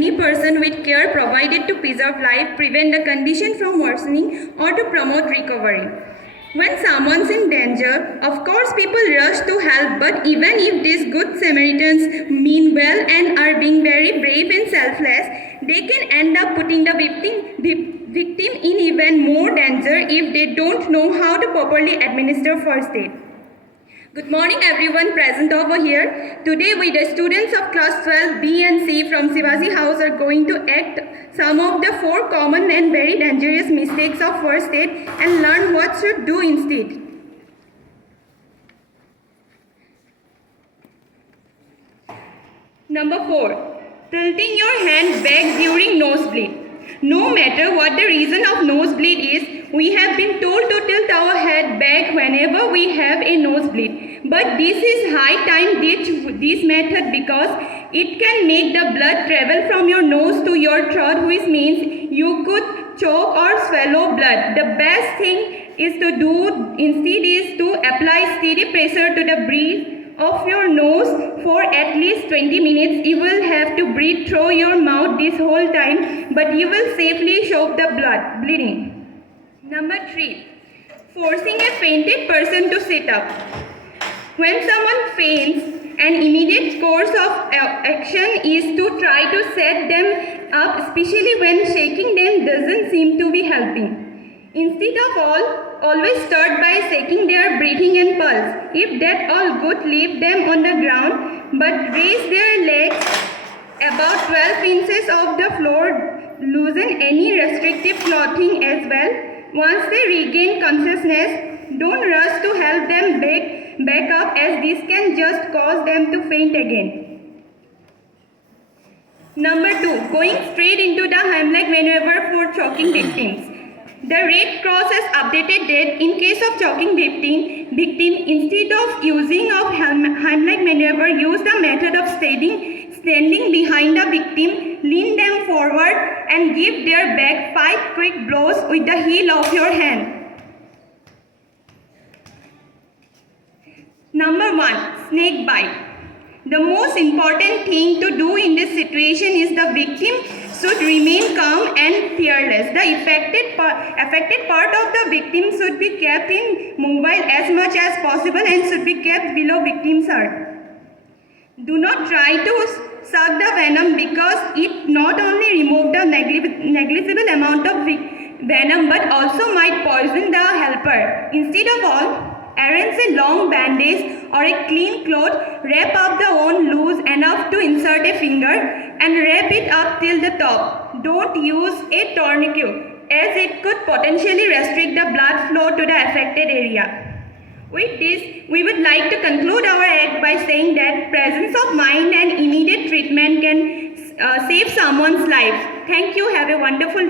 any person with care provided to preserve life, prevent the condition from worsening, or to promote recovery. When someone's in danger, of course people rush to help, but even if these good Samaritans mean well and are being very brave and selfless, they can end up putting the victim in even more danger if they don't know how to properly administer first aid. Good morning everyone present over here. Today we, the students of class 12 B and C from Shivaji House, are going to act some of the 4 common and very dangerous mistakes of first aid and learn what should do instead. Number 4. Tilting your hand back during nosebleed. No matter what the reason of nosebleed is, we have been told to tilt our head back whenever we have a nosebleed. But this is high time ditch this method because it can make the blood travel from your nose to your throat, which means you could choke or swallow blood. The best thing is to do instead is to apply steady pressure to the bridge of your nose for at least 20 minutes. You will have to breathe through your mouth this whole time, but you will safely stop the bleeding. Number 3. Forcing a fainted person to sit up. When someone faints, an immediate course of action is to try to set them up, especially when shaking them doesn't seem to be helping. Instead of always start by checking their breathing and pulse. If that's all good, leave them on the ground, but raise their legs about 12 inches off the floor. Loosen any restrictive clothing as well. Once they regain consciousness, don't rush to help them back up, as this can just cause them to faint again. Number 2. Going straight into the Heimlich maneuver for choking victims. The Red Cross has updated that in case of choking victim, instead of using of Heimlich maneuver, use the method of standing behind the victim, lean them forward and give their back 5 quick blows with the heel of your hand. Number 1. Snake bite. The most important thing to do in this situation is the victim should remain calm and fearless. The affected part of the victim should be kept immobile as much as possible and should be kept below victim's heart. Do not try to suck the venom because it not only removes the negligible amount of venom but also might poison the helper. Instead of all, arrange a long bandage or a clean cloth, wrap up the wound loose enough to insert a finger and wrap it up till the top. Don't use a tourniquet, as it could potentially restrict the blood flow to the affected area. With this, we would like to conclude our act by saying that presence of mind and immediate treatment can save someone's life. Thank you. Have a wonderful day.